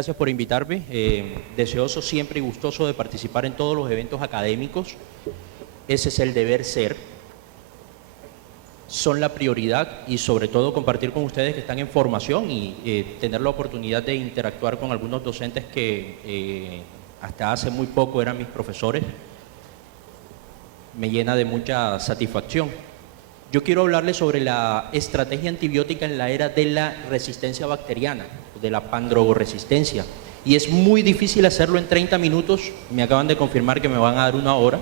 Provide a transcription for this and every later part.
gracias por invitarme. Deseoso siempre y gustoso de participar en todos los eventos académicos. Ese es el deber ser. Son la prioridad y sobre todo compartir con ustedes que están en formación y tener la oportunidad de interactuar con algunos docentes que hasta hace muy poco eran mis profesores. Me llena de mucha satisfacción. Yo quiero hablarles sobre la estrategia antibiótica en la era de la resistencia bacteriana, de la pandrogoresistencia. Y es muy difícil hacerlo en 30 minutos. Me acaban de confirmar que me van a dar 1 hora,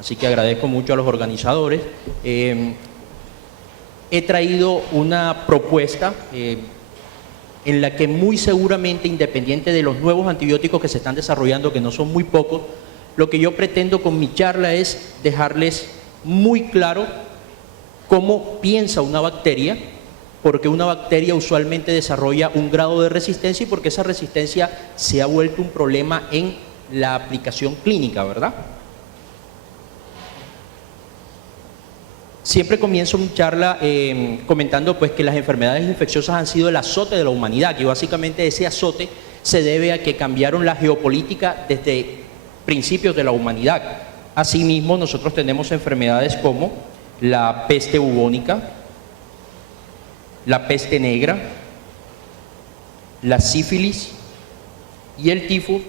así que agradezco mucho a los organizadores. He traído una propuesta en la que muy seguramente, independiente de los nuevos antibióticos que se están desarrollando, que no son muy pocos, lo que yo pretendo con mi charla es dejarles muy claro cómo piensa una bacteria, porque una bacteria usualmente desarrolla un grado de resistencia y porque esa resistencia se ha vuelto un problema en la aplicación clínica, ¿verdad? Siempre comienzo mi charla comentando pues que las enfermedades infecciosas han sido el azote de la humanidad, que básicamente ese azote se debe a que cambiaron la geopolítica desde principios de la humanidad. Asimismo, nosotros tenemos enfermedades como la peste bubónica, la peste negra, la sífilis y el tifo,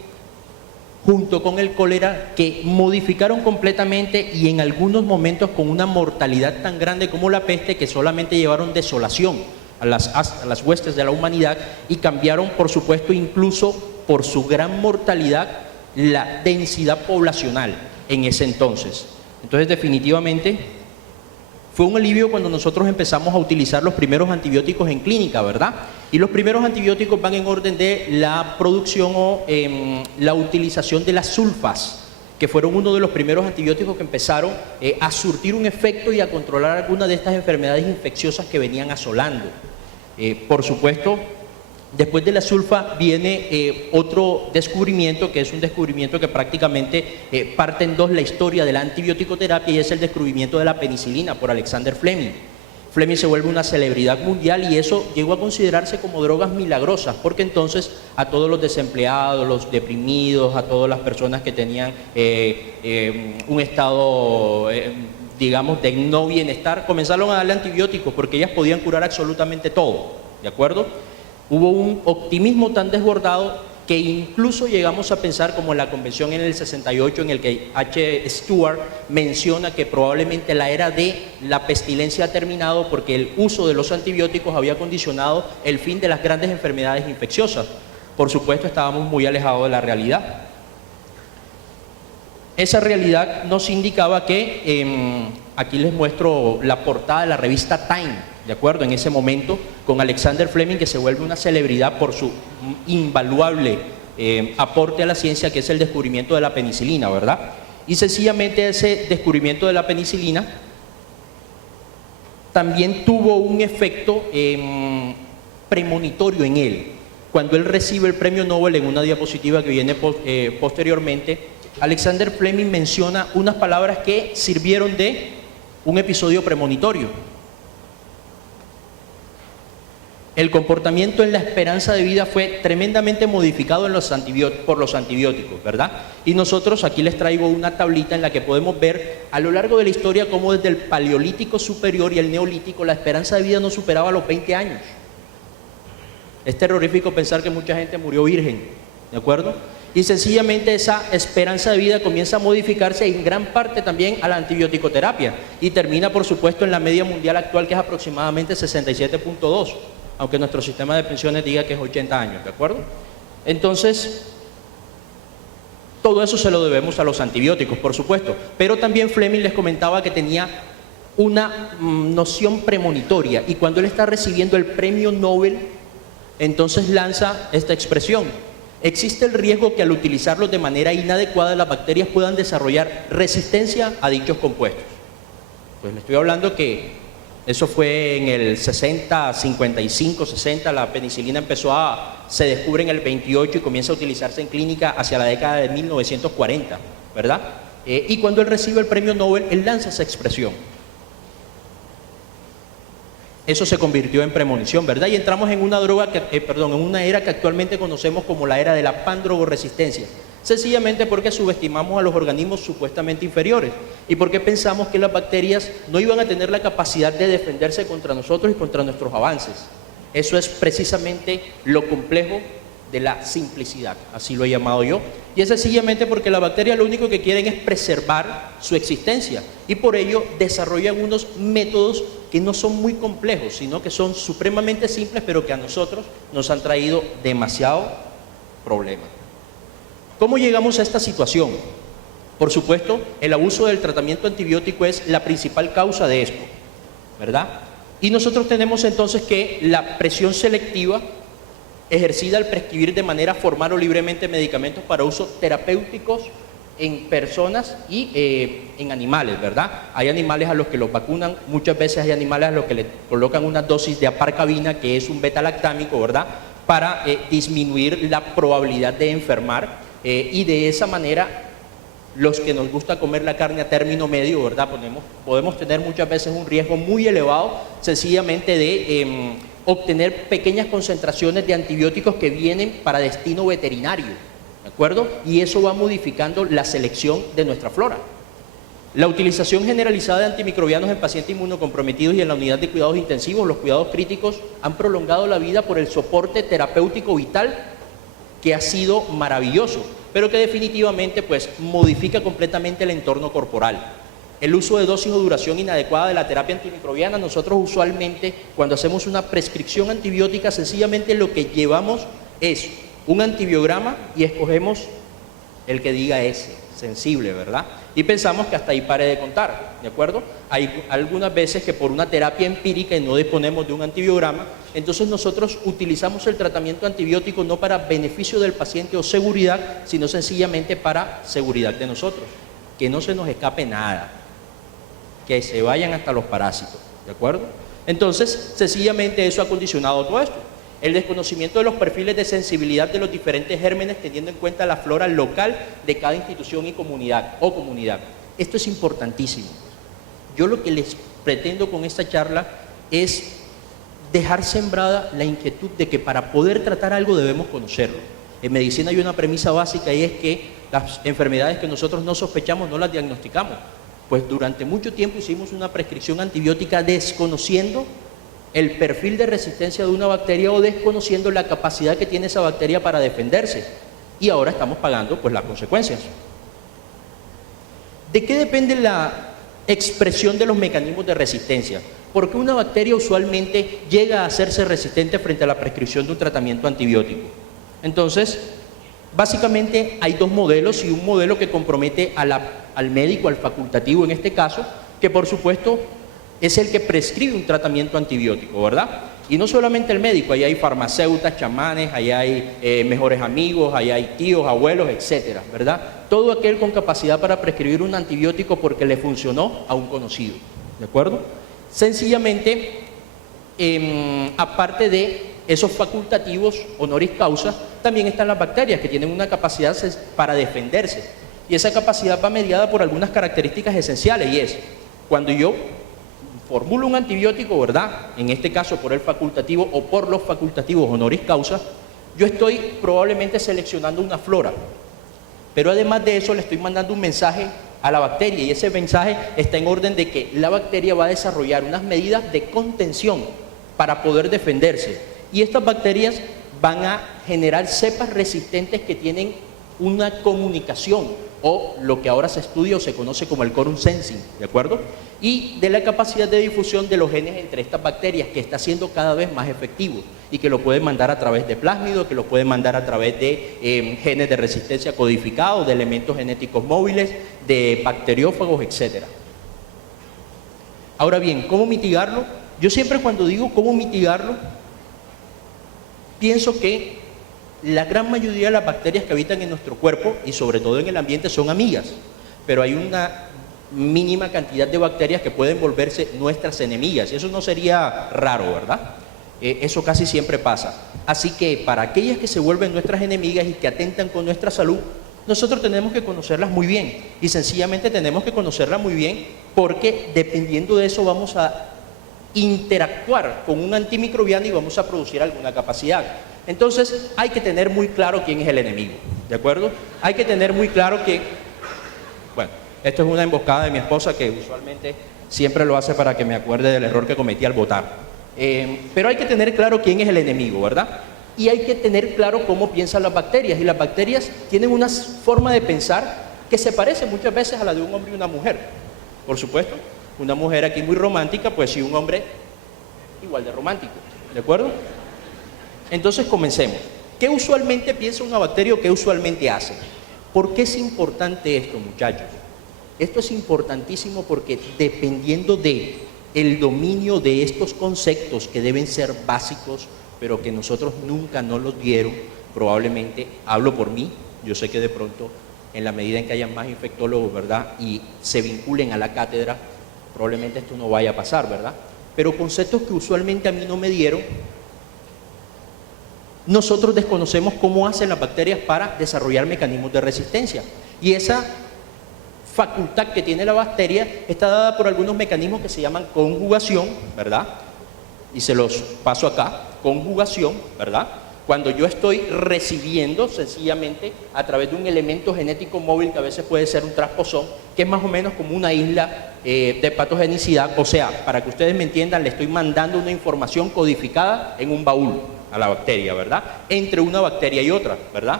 junto con el cólera, que modificaron completamente y en algunos momentos con una mortalidad tan grande como la peste, que solamente llevaron desolación a las huestes de la humanidad y cambiaron, por supuesto, incluso por su gran mortalidad, la densidad poblacional en ese entonces. Entonces, definitivamente, fue un alivio cuando nosotros empezamos a utilizar los primeros antibióticos en clínica, ¿verdad? Y los primeros antibióticos van en orden de la producción o la utilización de las sulfas, que fueron uno de los primeros antibióticos que empezaron a surtir un efecto y a controlar algunas de estas enfermedades infecciosas que venían asolando. Por supuesto, después de la sulfa viene otro descubrimiento, que es un descubrimiento que prácticamente parte en dos la historia de la antibiótico-terapia, y es el descubrimiento de la penicilina por Alexander Fleming. Fleming se vuelve una celebridad mundial y eso llegó a considerarse como drogas milagrosas, porque entonces a todos los desempleados, los deprimidos, a todas las personas que tenían un estado, digamos, de no bienestar, comenzaron a darle antibióticos porque ellas podían curar absolutamente todo, ¿de acuerdo? Hubo un optimismo tan desbordado que incluso llegamos a pensar, como en la convención en el 68, en el que H. Stewart menciona que probablemente la era de la pestilencia ha terminado porque el uso de los antibióticos había condicionado el fin de las grandes enfermedades infecciosas. Por supuesto, estábamos muy alejados de la realidad. Esa realidad nos indicaba que, aquí les muestro la portada de la revista Time, ¿de acuerdo? En ese momento, con Alexander Fleming, que se vuelve una celebridad por su invaluable aporte a la ciencia, que es el descubrimiento de la penicilina, ¿verdad? Y sencillamente ese descubrimiento de la penicilina también tuvo un efecto premonitorio en él. Cuando él recibe el premio Nobel, en una diapositiva que viene posteriormente, Alexander Fleming menciona unas palabras que sirvieron de un episodio premonitorio. El comportamiento en la esperanza de vida fue tremendamente modificado por los antibióticos, ¿verdad? Y nosotros aquí les traigo una tablita en la que podemos ver a lo largo de la historia cómo desde el Paleolítico superior y el Neolítico la esperanza de vida no superaba los 20 años. Es terrorífico pensar que mucha gente murió virgen, ¿de acuerdo? Y sencillamente esa esperanza de vida comienza a modificarse en gran parte también a la antibiótico-terapia y termina, por supuesto, en la media mundial actual, que es aproximadamente 67.2, aunque nuestro sistema de pensiones diga que es 80 años, ¿de acuerdo? Entonces, todo eso se lo debemos a los antibióticos, por supuesto, pero también Fleming les comentaba que tenía una noción premonitoria, y cuando él está recibiendo el premio Nobel, entonces lanza esta expresión: existe el riesgo que al utilizarlos de manera inadecuada las bacterias puedan desarrollar resistencia a dichos compuestos. Pues le estoy hablando que eso fue en el 60, 55, 60, la penicilina se descubre en el 28 y comienza a utilizarse en clínica hacia la década de 1940, ¿verdad? Y cuando él recibe el premio Nobel, él lanza esa expresión. eso se convirtió en premonición, ¿verdad? Y entramos en una en una era que actualmente conocemos como la era de la pandrogoresistencia, sencillamente porque subestimamos a los organismos supuestamente inferiores y porque pensamos que las bacterias no iban a tener la capacidad de defenderse contra nosotros y contra nuestros avances. Eso es precisamente lo complejo de la simplicidad, así lo he llamado yo, y es sencillamente porque las bacterias lo único que quieren es preservar su existencia y por ello desarrollan unos métodos que no son muy complejos, sino que son supremamente simples, pero que a nosotros nos han traído demasiado problema. ¿Cómo llegamos a esta situación? Por supuesto, el abuso del tratamiento antibiótico es la principal causa de esto, ¿verdad? Y nosotros tenemos entonces que la presión selectiva ejercida al prescribir de manera formal o libremente medicamentos para usos terapéuticos en personas y en animales, ¿verdad? Hay animales a los que los vacunan, muchas veces hay animales a los que le colocan una dosis de aparcabina, que es un beta-lactámico, ¿verdad? Para disminuir la probabilidad de enfermar y de esa manera los que nos gusta comer la carne a término medio, ¿verdad? Podemos tener muchas veces un riesgo muy elevado sencillamente de obtener pequeñas concentraciones de antibióticos que vienen para destino veterinario, ¿de acuerdo? Y eso va modificando la selección de nuestra flora. La utilización generalizada de antimicrobianos en pacientes inmunocomprometidos y en la unidad de cuidados intensivos, los cuidados críticos, han prolongado la vida por el soporte terapéutico vital que ha sido maravilloso, pero que definitivamente pues modifica completamente el entorno corporal. El uso de dosis o duración inadecuada de la terapia antimicrobiana, nosotros usualmente cuando hacemos una prescripción antibiótica sencillamente lo que llevamos es un antibiograma y escogemos el que diga S, sensible, ¿verdad? Y pensamos que hasta ahí pare de contar, ¿de acuerdo? Hay algunas veces que por una terapia empírica y no disponemos de un antibiograma, entonces nosotros utilizamos el tratamiento antibiótico no para beneficio del paciente o seguridad, sino sencillamente para seguridad de nosotros, que no se nos escape nada, que se vayan hasta los parásitos, ¿de acuerdo? Entonces, sencillamente eso ha condicionado todo esto. El desconocimiento de los perfiles de sensibilidad de los diferentes gérmenes teniendo en cuenta la flora local de cada institución y comunidad o comunidad. Esto es importantísimo. Yo lo que les pretendo con esta charla es dejar sembrada la inquietud de que para poder tratar algo debemos conocerlo. En medicina hay una premisa básica y es que las enfermedades que nosotros no sospechamos no las diagnosticamos. Pues durante mucho tiempo hicimos una prescripción antibiótica desconociendo el perfil de resistencia de una bacteria o desconociendo la capacidad que tiene esa bacteria para defenderse. Y ahora estamos pagando pues las consecuencias. ¿De qué depende la expresión de los mecanismos de resistencia? Porque una bacteria usualmente llega a hacerse resistente frente a la prescripción de un tratamiento antibiótico. Entonces, básicamente hay dos modelos y un modelo que compromete al médico, al facultativo en este caso, que por supuesto es el que prescribe un tratamiento antibiótico, ¿verdad? Y no solamente el médico, ahí hay farmacéutas, chamanes, ahí hay mejores amigos, ahí hay tíos, abuelos, etcétera, ¿verdad? Todo aquel con capacidad para prescribir un antibiótico porque le funcionó a un conocido, ¿de acuerdo? Sencillamente, aparte de esos facultativos honoris causa, también están las bacterias que tienen una capacidad para defenderse. Y esa capacidad va mediada por algunas características esenciales y es, cuando yo formulo un antibiótico, ¿verdad? En este caso por el facultativo o por los facultativos honoris causa, yo estoy probablemente seleccionando una flora. Pero además de eso le estoy mandando un mensaje a la bacteria y ese mensaje está en orden de que la bacteria va a desarrollar unas medidas de contención para poder defenderse. Y estas bacterias van a generar cepas resistentes que tienen una comunicación o lo que ahora se estudia o se conoce como el quorum sensing, ¿de acuerdo? Y de la capacidad de difusión de los genes entre estas bacterias que está siendo cada vez más efectivo y que lo pueden mandar a través de plásmidos, que lo pueden mandar a través de genes de resistencia codificados, de elementos genéticos móviles, de bacteriófagos, etc. Ahora bien, ¿cómo mitigarlo? Yo siempre cuando digo cómo mitigarlo, pienso que la gran mayoría de las bacterias que habitan en nuestro cuerpo y sobre todo en el ambiente son amigas, pero hay una mínima cantidad de bacterias que pueden volverse nuestras enemigas y eso no sería raro, ¿verdad? Eso casi siempre pasa. Así que para aquellas que se vuelven nuestras enemigas y que atentan con nuestra salud, nosotros tenemos que conocerlas muy bien y sencillamente tenemos que conocerlas muy bien porque dependiendo de eso vamos a interactuar con un antimicrobiano y vamos a producir alguna capacidad. Entonces hay que tener muy claro quién es el enemigo, ¿de acuerdo? Hay que tener muy claro que, bueno, esto es una emboscada de mi esposa que usualmente siempre lo hace para que me acuerde del error que cometí al votar. Pero hay que tener claro quién es el enemigo, ¿verdad? Y hay que tener claro cómo piensan las bacterias. Y las bacterias tienen una forma de pensar que se parece muchas veces a la de un hombre y una mujer. Por supuesto, una mujer aquí muy romántica, pues sí, un hombre igual de romántico, ¿de acuerdo? Entonces comencemos. ¿Qué usualmente piensa una bacteria o qué usualmente hace? ¿Por qué es importante esto, muchachos? Esto es importantísimo porque dependiendo de el dominio de estos conceptos que deben ser básicos, pero que nosotros nunca nos los dieron, probablemente, hablo por mí, yo sé que de pronto, en la medida en que haya más infectólogos, ¿verdad?, y se vinculen a la cátedra, probablemente esto no vaya a pasar, ¿verdad? Pero conceptos que usualmente a mí no me dieron, nosotros desconocemos cómo hacen las bacterias para desarrollar mecanismos de resistencia. Y esa facultad que tiene la bacteria está dada por algunos mecanismos que se llaman conjugación, ¿verdad? Y se los paso acá, conjugación, ¿verdad? Cuando yo estoy recibiendo sencillamente a través de un elemento genético móvil que a veces puede ser un transposón, que es más o menos como una isla de patogenicidad, o sea, para que ustedes me entiendan, le estoy mandando una información codificada en un baúl a la bacteria, ¿verdad? Entre una bacteria y otra, ¿verdad?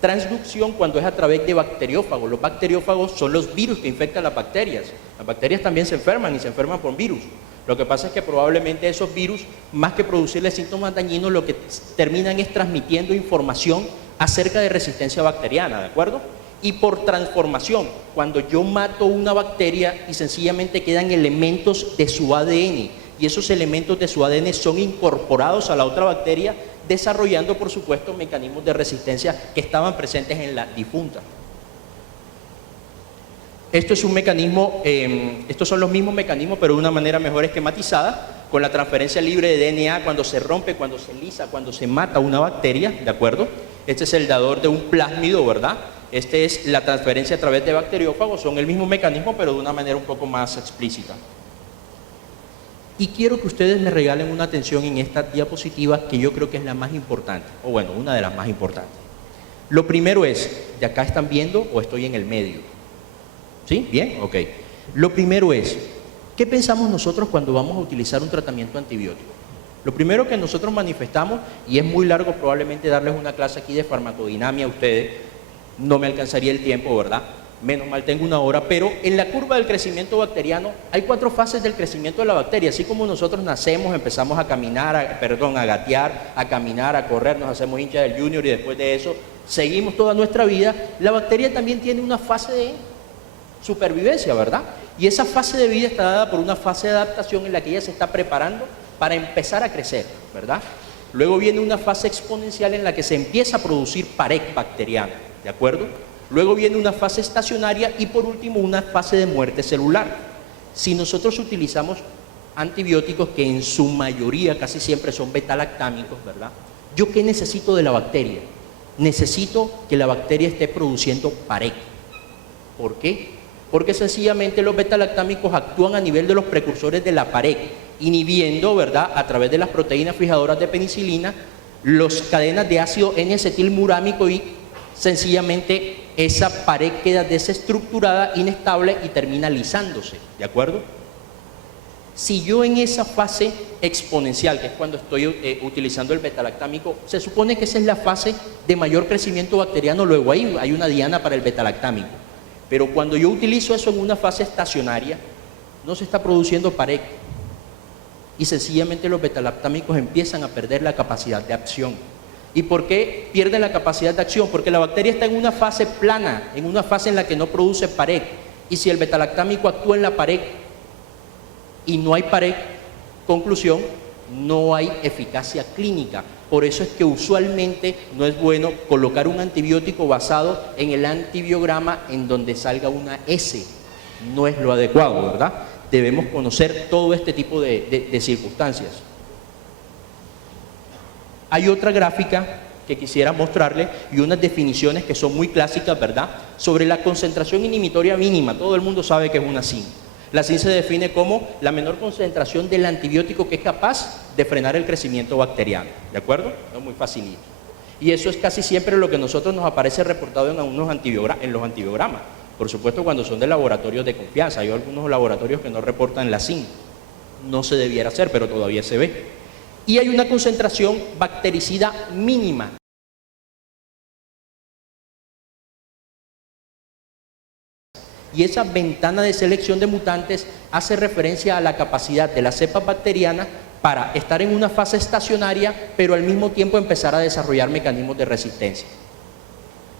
Transducción cuando es a través de bacteriófagos. Los bacteriófagos son los virus que infectan las bacterias. Las bacterias también se enferman y se enferman por virus. Lo que pasa es que probablemente esos virus, más que producirle síntomas dañinos, lo que terminan es transmitiendo información acerca de resistencia bacteriana, ¿de acuerdo? Y por transformación, cuando yo mato una bacteria y sencillamente quedan elementos de su ADN, y esos elementos de su ADN son incorporados a la otra bacteria, desarrollando, por supuesto, mecanismos de resistencia que estaban presentes en la difunta. Esto es un mecanismo, estos son los mismos mecanismos, pero de una manera mejor esquematizada, con la transferencia libre de DNA cuando se rompe, cuando se lisa, cuando se mata una bacteria, ¿de acuerdo? Este es el dador de un plásmido, ¿verdad? Este es la transferencia a través de bacteriófagos, son el mismo mecanismo, pero de una manera un poco más explícita. Y quiero que ustedes me regalen una atención en esta diapositiva que yo creo que es la más importante, o bueno, una de las más importantes. Lo primero es, ¿de acá están viendo o estoy en el medio? ¿Sí? ¿Bien? Ok. Lo primero es, ¿qué pensamos nosotros cuando vamos a utilizar un tratamiento antibiótico? Lo primero que nosotros manifestamos, y es muy largo probablemente darles una clase aquí de farmacodinamia a ustedes, no me alcanzaría el tiempo, ¿verdad? Menos mal tengo una hora, pero en la curva del crecimiento bacteriano hay 4 fases del crecimiento de la bacteria. Así como nosotros nacemos, empezamos a caminar, a gatear, a caminar, a correr, nos hacemos hinchas del junior y después de eso seguimos toda nuestra vida, la bacteria también tiene una fase de supervivencia, ¿verdad? Y esa fase de vida está dada por una fase de adaptación en la que ella se está preparando para empezar a crecer, ¿verdad? Luego viene una fase exponencial en la que se empieza a producir pared bacteriana, ¿de acuerdo? Luego viene una fase estacionaria y por último una fase de muerte celular. Si nosotros utilizamos antibióticos que en su mayoría casi siempre son betalactámicos, ¿verdad? ¿Yo qué necesito de la bacteria? Necesito que la bacteria esté produciendo pared. ¿Por qué? Porque sencillamente los betalactámicos actúan a nivel de los precursores de la pared, inhibiendo, ¿verdad?, a través de las proteínas fijadoras de penicilina, las cadenas de ácido N-acetilmurámico y sencillamente esa pared queda desestructurada, inestable y termina lisándose, ¿de acuerdo? Si yo en esa fase exponencial, que es cuando estoy utilizando el betalactámico, se supone que esa es la fase de mayor crecimiento bacteriano, luego ahí hay una diana para el betalactámico. Pero cuando yo utilizo eso en una fase estacionaria, no se está produciendo pared y sencillamente los betalactámicos empiezan a perder la capacidad de acción. ¿Y por qué pierden la capacidad de acción? Porque la bacteria está en una fase plana, en una fase en la que no produce pared. Y si el betalactámico actúa en la pared y no hay pared, conclusión, no hay eficacia clínica. Por eso es que usualmente no es bueno colocar un antibiótico basado en el antibiograma en donde salga una S. No es lo adecuado, ¿verdad? Debemos conocer todo este tipo de circunstancias. Hay otra gráfica que quisiera mostrarle y unas definiciones que son muy clásicas, ¿verdad? Sobre la concentración inhibitoria mínima. Todo el mundo sabe que es una SIN. La SIN se define como la menor concentración del antibiótico que es capaz de frenar el crecimiento bacteriano, ¿de acuerdo? Es muy facilito. Y eso es casi siempre lo que a nosotros nos aparece reportado en los antibiogramas. Por supuesto, cuando son de laboratorios de confianza. Hay algunos laboratorios que no reportan la SIN. No se debiera hacer, pero todavía se ve. Y hay una concentración bactericida mínima. Y esa ventana de selección de mutantes hace referencia a la capacidad de las cepas bacterianas para estar en una fase estacionaria, pero al mismo tiempo empezar a desarrollar mecanismos de resistencia.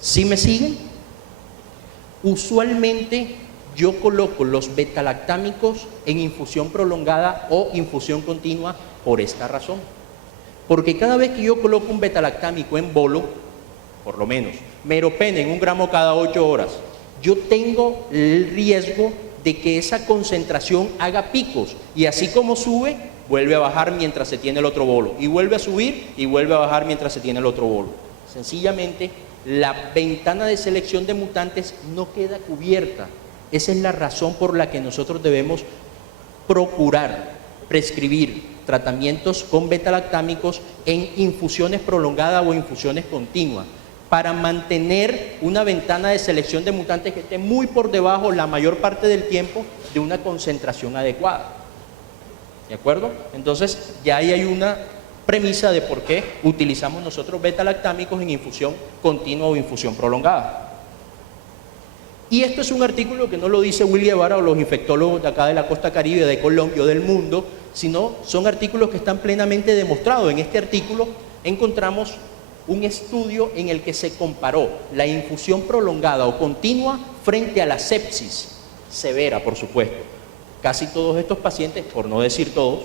¿Sí me siguen? Usualmente yo coloco los betalactámicos en infusión prolongada o infusión continua por esta razón. Porque cada vez que yo coloco un betalactámico en bolo, por lo menos, meropenem 1 gramo cada 8 horas, yo tengo el riesgo de que esa concentración haga picos y así como sube, vuelve a bajar mientras se tiene el otro bolo y vuelve a subir y vuelve a bajar mientras se tiene el otro bolo. Sencillamente, la ventana de selección de mutantes no queda cubierta. Esa es la razón por la que nosotros debemos procurar prescribir tratamientos con betalactámicos en infusiones prolongadas o infusiones continuas, para mantener una ventana de selección de mutantes que esté muy por debajo la mayor parte del tiempo de una concentración adecuada. ¿De acuerdo? Entonces ya ahí hay una premisa de por qué utilizamos nosotros betalactámicos en infusión continua o infusión prolongada. Y esto es un artículo que no lo dice Willy Guevara o los infectólogos de acá de la costa caribe, de Colombia o del mundo, sino son artículos que están plenamente demostrados. En este artículo encontramos un estudio en el que se comparó la infusión prolongada o continua frente a la sepsis severa, por supuesto. Casi todos estos pacientes, por no decir todos,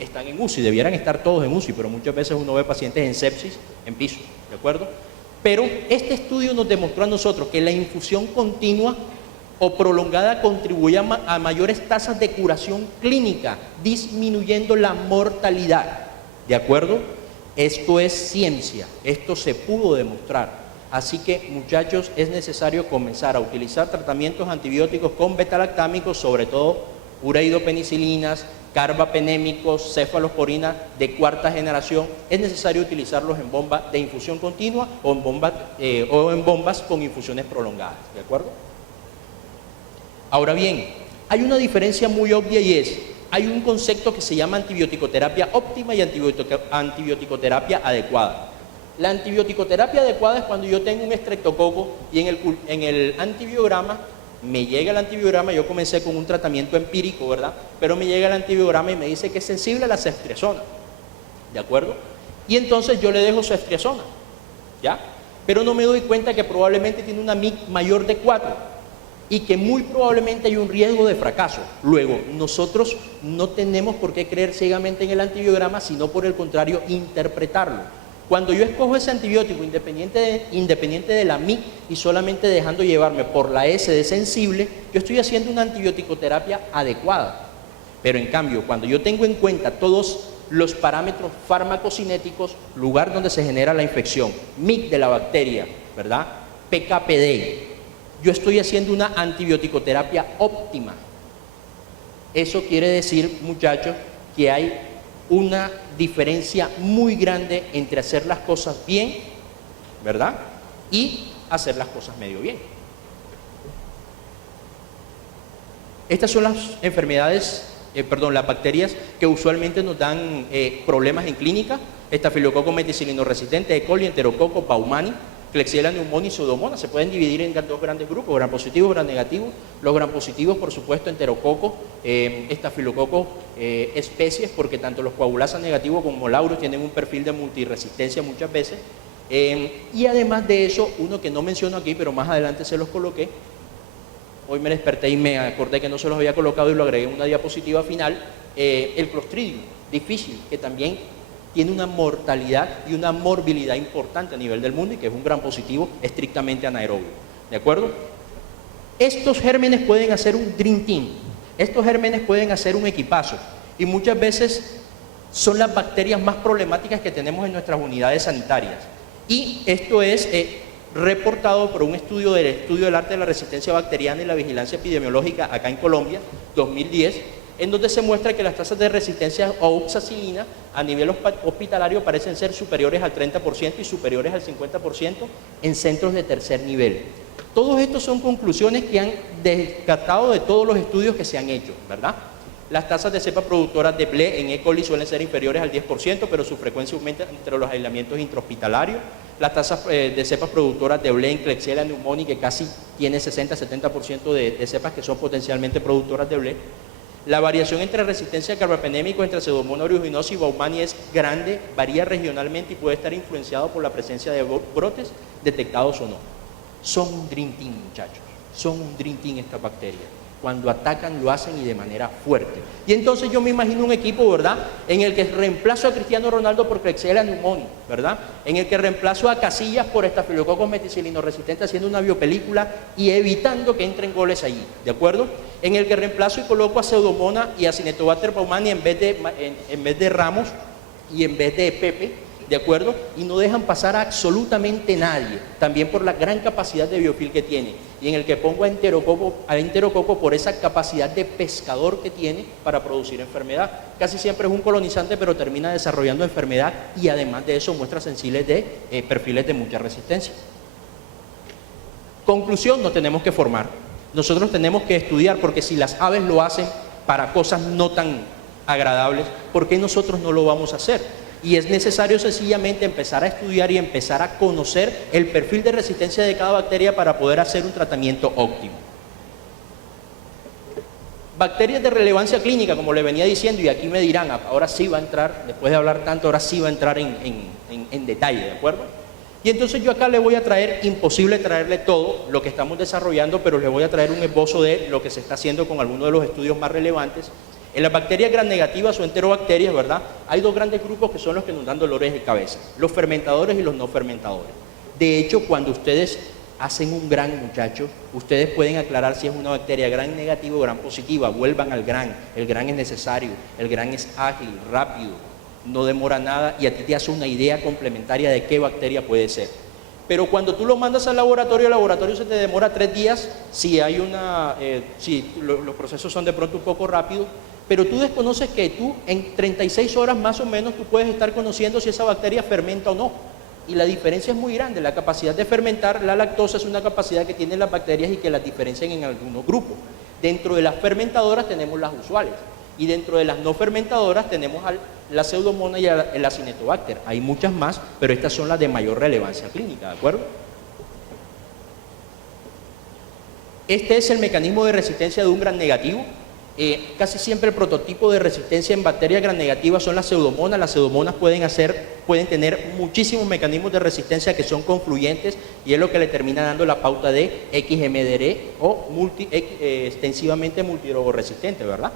están en UCI, debieran estar todos en UCI, pero muchas veces uno ve pacientes en sepsis, en piso, ¿de acuerdo? Pero este estudio nos demostró a nosotros que la infusión continua o prolongada contribuye a mayores tasas de curación clínica, disminuyendo la mortalidad, ¿de acuerdo? Esto es ciencia, esto se pudo demostrar. Así que, muchachos, es necesario comenzar a utilizar tratamientos antibióticos con betalactámicos, sobre todo ureidopenicilinas, carbapenémicos, cefalosporina de 4ª generación. Es necesario utilizarlos en bombas de infusión continua o en bombas con infusiones prolongadas, ¿de acuerdo? Ahora bien, hay una diferencia muy obvia y es: hay un concepto que se llama antibioticoterapia óptima y antibioticoterapia adecuada. La antibioticoterapia adecuada es cuando yo tengo un estreptococo y en el antibiograma, me llega el antibiograma, yo comencé con un tratamiento empírico, ¿verdad? Pero me llega el antibiograma y me dice que es sensible a la ceftriaxona, ¿de acuerdo? Y entonces yo le dejo ceftriaxona, ¿ya? Pero no me doy cuenta que probablemente tiene una MIC mayor de 4. Y que muy probablemente hay un riesgo de fracaso. Luego, nosotros no tenemos por qué creer ciegamente en el antibiograma, sino por el contrario, interpretarlo. Cuando yo escojo ese antibiótico independiente de la MIC y solamente dejando llevarme por la S de sensible, yo estoy haciendo una antibioticoterapia adecuada. Pero en cambio, cuando yo tengo en cuenta todos los parámetros farmacocinéticos, lugar donde se genera la infección, MIC de la bacteria, ¿verdad? PKPD, yo estoy haciendo una antibioticoterapia óptima. Eso quiere decir, muchachos, que hay una diferencia muy grande entre hacer las cosas bien, ¿verdad? Y hacer las cosas medio bien. Estas son las enfermedades, las bacterias que usualmente nos dan problemas en clínica: estafilococo meticilino resistente, E. coli, enterococo, baumani, Klebsiella pneumoniae y Pseudomonas. Se pueden dividir en 2 grandes grupos: gram positivos, gram negativos. Los gram positivos, por supuesto, enterococo, estafilococo especies, porque tanto los coagulasa negativos como lauros tienen un perfil de multiresistencia muchas veces. Y además de eso, uno que no menciono aquí, pero más adelante se los coloqué. Hoy me desperté y me acordé que no se los había colocado y lo agregué en una diapositiva final. El Clostridium difficile, que también tiene una mortalidad y una morbilidad importante a nivel del mundo y que es un gram positivo estrictamente anaerobio, ¿de acuerdo? Estos gérmenes pueden hacer un dream team, estos gérmenes pueden hacer un equipazo y muchas veces son las bacterias más problemáticas que tenemos en nuestras unidades sanitarias. Y esto es reportado por un estudio del arte de la resistencia bacteriana y la vigilancia epidemiológica acá en Colombia, 2010, en donde se muestra que las tasas de resistencia a oxacilina a nivel hospitalario parecen ser superiores al 30% y superiores al 50% en centros de tercer nivel. Todos estos son conclusiones que han descartado de todos los estudios que se han hecho, ¿verdad? Las tasas de cepas productoras de BLE en E. coli suelen ser inferiores al 10%, pero su frecuencia aumenta entre los aislamientos intrahospitalarios. Las tasas de cepas productoras de BLE en Klebsiella pneumoniae, que casi tiene 60-70% de cepas que son potencialmente productoras de BLE. La variación entre resistencia a carbapenémicos entre Pseudomonas aeruginosa y Baumannii es grande, varía regionalmente y puede estar influenciado por la presencia de brotes detectados o no. Son un Dream Team, muchachos, son un Dream Team estas bacterias. Cuando atacan lo hacen y de manera fuerte. Y entonces yo me imagino un equipo, ¿verdad?, en el que reemplazo a Cristiano Ronaldo por Klebsiella pneumoniae, ¿verdad?, en el que reemplazo a Casillas por Staphylococcus meticilino resistente haciendo una biopelícula y evitando que entren goles allí, ¿de acuerdo?, en el que reemplazo y coloco a Pseudomonas y a Cinetobacter baumannii en vez de Ramos y en vez de Pepe, ¿de acuerdo? Y no dejan pasar a absolutamente nadie, también por la gran capacidad de biofil que tiene, y en el que pongo a Enterococo por esa capacidad de pescador que tiene para producir enfermedad. Casi siempre es un colonizante, pero termina desarrollando enfermedad y además de eso muestra sensibles de perfiles de mucha resistencia. Conclusión, nos tenemos que formar. Nosotros tenemos que estudiar, porque si las aves lo hacen para cosas no tan agradables, ¿por qué nosotros no lo vamos a hacer? Y es necesario sencillamente empezar a estudiar y empezar a conocer el perfil de resistencia de cada bacteria para poder hacer un tratamiento óptimo. Bacterias de relevancia clínica, como le venía diciendo, y aquí me dirán, ahora sí va a entrar, después de hablar tanto, ahora sí va a entrar en detalle, ¿de acuerdo? Y entonces yo acá le voy a traer, imposible traerle todo lo que estamos desarrollando, pero le voy a traer un esbozo de lo que se está haciendo con algunos de los estudios más relevantes. En las bacterias gram negativas o enterobacterias, ¿verdad?, hay dos grandes grupos que son los que nos dan dolores de cabeza, los fermentadores y los no fermentadores. De hecho, cuando ustedes hacen un gran, muchachos, ustedes pueden aclarar si es una bacteria gram negativa o gram positiva. Vuelvan al gran, el gran es necesario, el gran es ágil, rápido, no demora nada y a ti te hace una idea complementaria de qué bacteria puede ser. Pero cuando tú lo mandas al laboratorio, el laboratorio se te demora 3 días, si los procesos son de pronto un poco rápidos, pero tú desconoces que tú en 36 horas más o menos tú puedes estar conociendo si esa bacteria fermenta o no. Y la diferencia es muy grande. La capacidad de fermentar la lactosa es una capacidad que tienen las bacterias y que las diferencian en algunos grupos. Dentro de las fermentadoras tenemos las usuales y dentro de las no fermentadoras tenemos la Pseudomonas y el Acinetobacter. Hay muchas más, pero estas son las de mayor relevancia clínica, ¿de acuerdo? Este es el mecanismo de resistencia de un gram negativo. Casi siempre el prototipo de resistencia en bacterias gram negativas son las pseudomonas. Las pseudomonas pueden tener muchísimos mecanismos de resistencia que son confluyentes y es lo que le termina dando la pauta de XMDR o extensivamente multidrogoresistente, ¿verdad?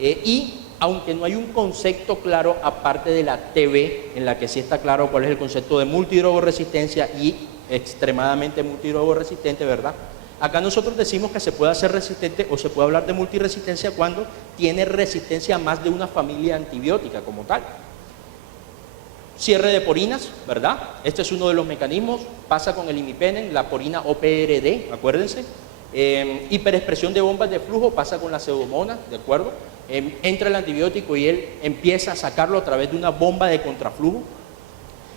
Y aunque no hay un concepto claro aparte de la TB, en la que sí está claro cuál es el concepto de multidrogoresistencia y extremadamente multidrogoresistente, ¿verdad? Acá nosotros decimos que se puede hacer resistente o se puede hablar de multiresistencia cuando tiene resistencia a más de una familia antibiótica como tal. Cierre de porinas, ¿verdad? Este es uno de los mecanismos, pasa con el imipenem, la porina OPRD, acuérdense. Hiperexpresión de bombas de flujo pasa con la pseudomonas, ¿de acuerdo? Entra el antibiótico y él empieza a sacarlo a través de una bomba de contraflujo.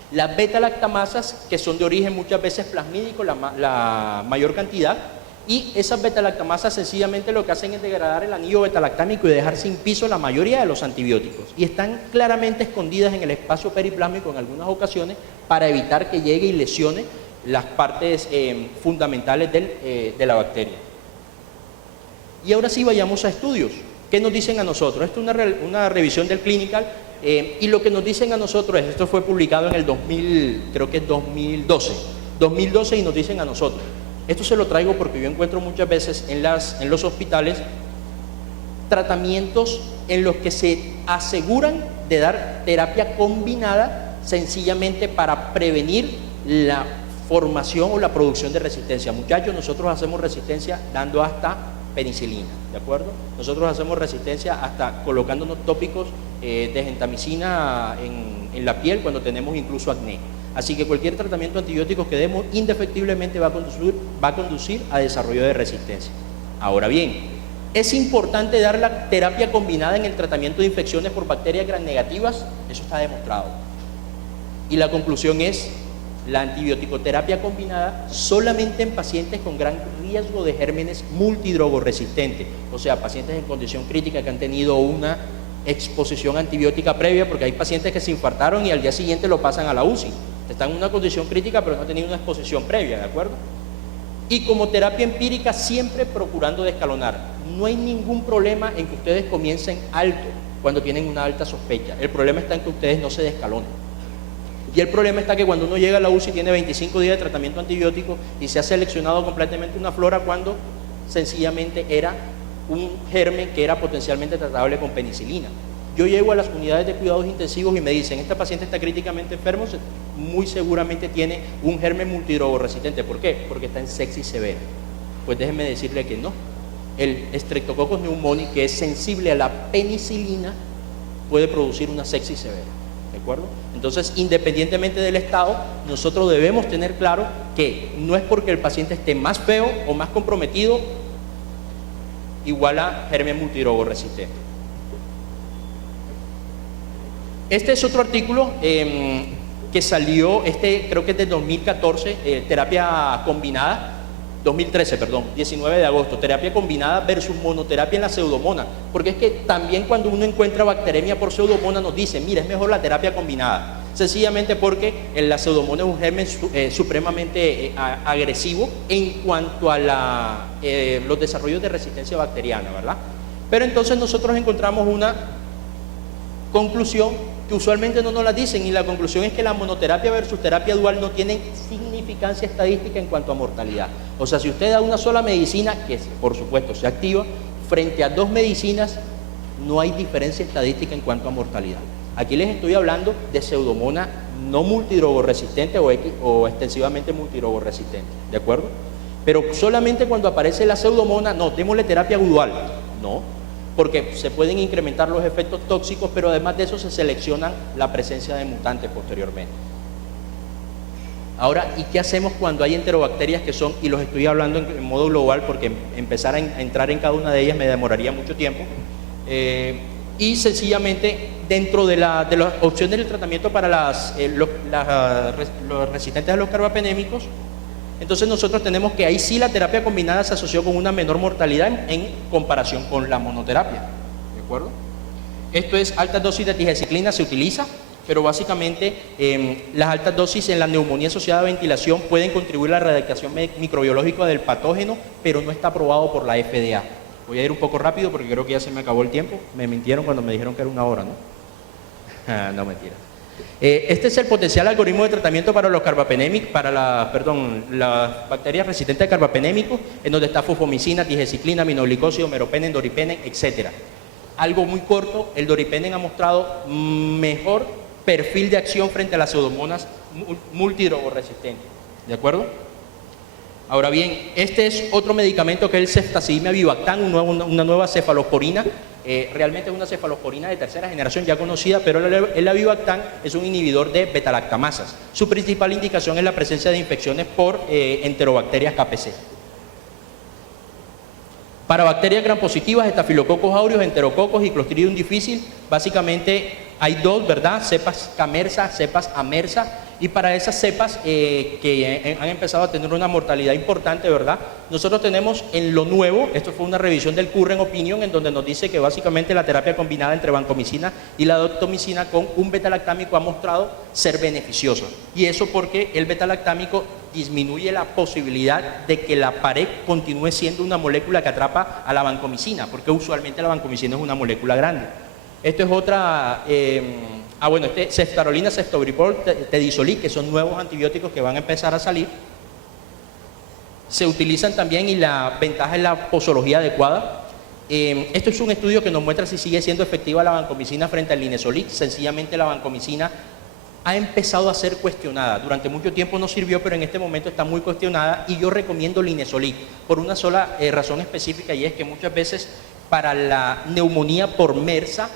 Las beta-lactamasas, que son de origen muchas veces plasmídico, la mayor cantidad, y esas beta-lactamasas sencillamente lo que hacen es degradar el anillo beta-lactámico y dejar sin piso la mayoría de los antibióticos. Y están claramente escondidas en el espacio periplásmico en algunas ocasiones para evitar que llegue y lesione las partes fundamentales de la bacteria. Y ahora sí vayamos a estudios. ¿Qué nos dicen a nosotros? Esto es una revisión del Clinical. Y lo que nos dicen a nosotros es, esto fue publicado en el 2012 y nos dicen a nosotros, esto se lo traigo porque yo encuentro muchas veces en los hospitales tratamientos en los que se aseguran de dar terapia combinada sencillamente para prevenir la formación o la producción de resistencia. Muchachos, nosotros hacemos resistencia dando hasta penicilina, ¿de acuerdo? Nosotros hacemos resistencia hasta colocándonos tópicos de gentamicina en la piel cuando tenemos incluso acné. Así que cualquier tratamiento antibiótico que demos indefectiblemente va a conducir a desarrollo de resistencia. Ahora bien, ¿es importante dar la terapia combinada en el tratamiento de infecciones por bacterias gram negativas? Eso está demostrado. Y la conclusión es, la antibiótico-terapia combinada solamente en pacientes con gran riesgo de gérmenes multidrogoresistentes, o sea, pacientes en condición crítica que han tenido una exposición antibiótica previa, porque hay pacientes que se infartaron y al día siguiente lo pasan a la UCI. Están en una condición crítica pero no han tenido una exposición previa, ¿de acuerdo? Y como terapia empírica siempre procurando descalonar. No hay ningún problema en que ustedes comiencen alto cuando tienen una alta sospecha. El problema está en que ustedes no se descalonen. Y el problema está que cuando uno llega a la UCI tiene 25 días de tratamiento antibiótico y se ha seleccionado completamente una flora cuando sencillamente era un germen que era potencialmente tratable con penicilina. Yo llego a las unidades de cuidados intensivos y me dicen, esta paciente está críticamente enfermo, muy seguramente tiene un germen multidrogoresistente. ¿Por qué? Porque está en sepsis severa. Pues déjenme decirle que no. El Streptococcus pneumoniae, que es sensible a la penicilina, puede producir una sepsis severa. ¿De acuerdo? Entonces, independientemente del estado, nosotros debemos tener claro que no es porque el paciente esté más feo o más comprometido igual a germen multidrogoresistente. Este es otro artículo que salió, creo que es de 2014, terapia combinada, 2013, perdón, 19 de agosto, terapia combinada versus monoterapia en la pseudomonas, porque es que también cuando uno encuentra bacteremia por pseudomonas nos dice, mira, es mejor la terapia combinada, sencillamente porque la pseudomonas es un germen supremamente agresivo en cuanto a los desarrollos de resistencia bacteriana, ¿verdad? Pero entonces nosotros encontramos una conclusión que usualmente no nos la dicen, y la conclusión es que la monoterapia versus terapia dual no tienen significancia estadística en cuanto a mortalidad. O sea, si usted da una sola medicina, que por supuesto se activa, frente a dos medicinas, no hay diferencia estadística en cuanto a mortalidad. Aquí les estoy hablando de pseudomonas no multidrogoresistente o extensivamente multidrogoresistente, ¿de acuerdo? Pero solamente cuando aparece la pseudomona, no, démosle terapia dual, no, porque se pueden incrementar los efectos tóxicos, pero además de eso se seleccionan la presencia de mutantes posteriormente. Ahora, ¿y qué hacemos cuando hay enterobacterias que son, y los estoy hablando en modo global porque empezar a entrar en cada una de ellas me demoraría mucho tiempo, y sencillamente dentro de las opciones del tratamiento para los resistentes a los carbapenémicos, entonces nosotros tenemos que ahí sí la terapia combinada se asoció con una menor mortalidad en comparación con la monoterapia, ¿de acuerdo? Esto es altas dosis de tigecyclina, se utiliza, pero básicamente las altas dosis en la neumonía asociada a ventilación pueden contribuir a la erradicación microbiológica del patógeno, pero no está aprobado por la FDA. Voy a ir un poco rápido porque creo que ya se me acabó el tiempo. Me mintieron cuando me dijeron que era 1 hora, ¿no? No, mentira. Este es el potencial algoritmo de tratamiento para los carbapenémicos, para las bacterias resistentes a carbapenémicos, en donde está fufomicina, tigecyclina, aminoglicosido, meropenem, doripenem, etc. Algo muy corto, el doripenem ha mostrado mejor perfil de acción frente a las pseudomonas multidrogoresistentes, ¿de acuerdo? Ahora bien, este es otro medicamento que es el ceftazidime avibactam, una nueva cefalosporina. Realmente es una cefalosporina de tercera generación ya conocida, pero el avibactam es un inhibidor de betalactamasas. Su principal indicación es la presencia de infecciones por enterobacterias KPC. Para bacterias gram positivas, estafilococos aureus, enterococos y Clostridium difficile, básicamente hay dos, ¿verdad? Cepas camersa, cepas amersa, y para esas cepas que han empezado a tener una mortalidad importante, ¿verdad? Nosotros tenemos en lo nuevo, esto fue una revisión del Current Opinion, en donde nos dice que básicamente la terapia combinada entre vancomicina y la daptomicina con un betalactámico ha mostrado ser beneficiosa. Y eso porque el betalactámico disminuye la posibilidad de que la pared continúe siendo una molécula que atrapa a la vancomicina, porque usualmente la vancomicina es una molécula grande. Esto es otra, ceftarolina, ceftobiprol, tedizolid, que son nuevos antibióticos que van a empezar a salir. Se utilizan también y la ventaja es la posología adecuada. Esto es un estudio que nos muestra si sigue siendo efectiva la vancomicina frente al linezolid. Sencillamente la vancomicina ha empezado a ser cuestionada. Durante mucho tiempo no sirvió, pero en este momento está muy cuestionada, y yo recomiendo linezolid por una sola razón específica, y es que muchas veces para la neumonía por MRSA,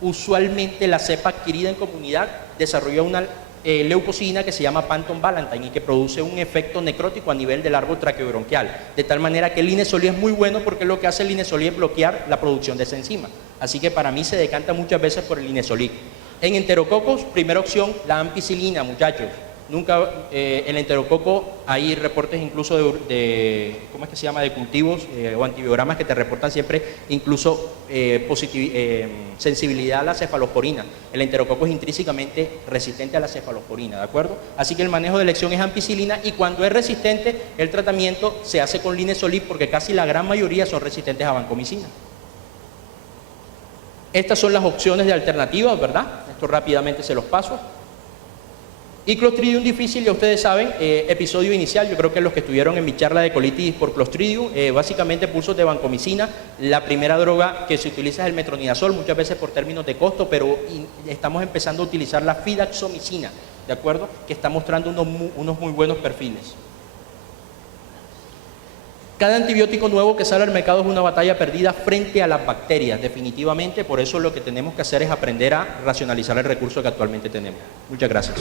usualmente la cepa adquirida en comunidad desarrolla una leucocina que se llama Panton-Valentine y que produce un efecto necrótico a nivel del árbol traqueobronquial, de tal manera que el linezolid es muy bueno porque lo que hace el linezolid es bloquear la producción de esa enzima. Así que para mí se decanta muchas veces por el linezolid. En enterococos, primera opción, la ampicilina, muchachos. Nunca, el enterococo, hay reportes incluso ¿cómo es que se llama?, de cultivos o antibiogramas que te reportan siempre incluso sensibilidad a la cefalosporina. El enterococo es intrínsecamente resistente a la cefalosporina, ¿de acuerdo? Así que el manejo de elección es ampicilina y cuando es resistente, el tratamiento se hace con linezolid porque casi la gran mayoría son resistentes a vancomicina. Estas son las opciones de alternativas, ¿verdad? Esto rápidamente se los paso. Y Clostridium difficile, ya ustedes saben, episodio inicial, yo creo que los que estuvieron en mi charla de colitis por Clostridium, básicamente pulsos de vancomicina. La primera droga que se utiliza es el metronidazol, muchas veces por términos de costo, pero estamos empezando a utilizar la fidaxomicina, ¿de acuerdo? Que está mostrando unos muy buenos perfiles. Cada antibiótico nuevo que sale al mercado es una batalla perdida frente a las bacterias, definitivamente. Por eso lo que tenemos que hacer es aprender a racionalizar el recurso que actualmente tenemos. Muchas gracias.